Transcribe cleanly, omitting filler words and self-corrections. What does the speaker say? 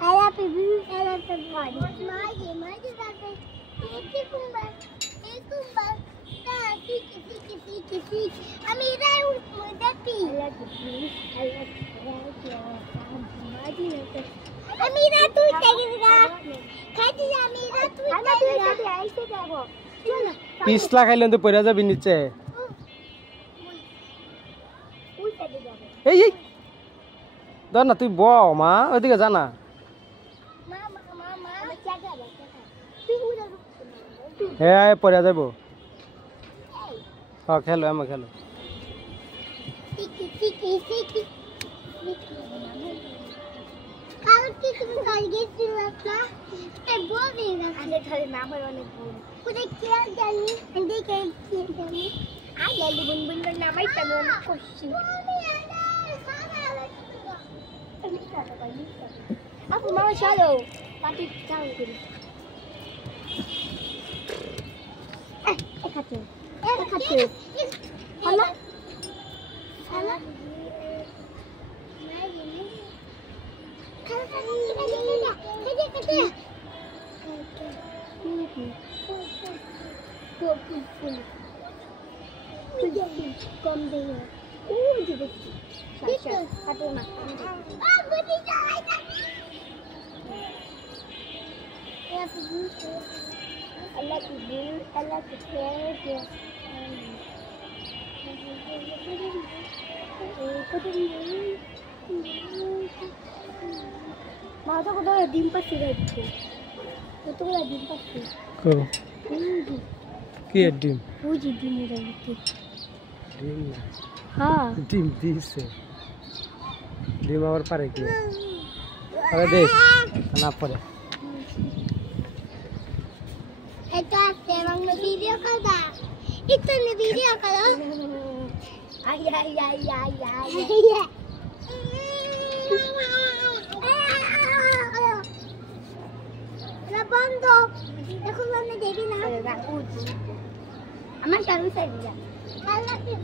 Ela pediu, ela pediu. Mais esse tumba. Tá, fique. A mira é um daqui. Ela pediu, a mira tu tegira. Kaji a mira tu tegira. Ai se দেবো চলো পিছলা খাইলেন তো পড়ে যাবি নিচে এই এই ধর না তুই বল মা ওইদিকে যা না হ্যাঁ পড়ে যাবো হ্যাঁ খেলো আমি খেলো Aku mau shallow, tapi jangan gini. Kacau. Halo. Mau tu kau dah dimpas sih tu. Itu kau dah dimpas sih. Kau. Kya dim? Puji dim dah itu. Dim. हाँ dim दिसे dim और पारे की अरे देख ना पड़े Ito memang video kada. Ito na video kada. Ay. Labondo. Ako lang na debi na. Aman karu sa dia. Ala tu.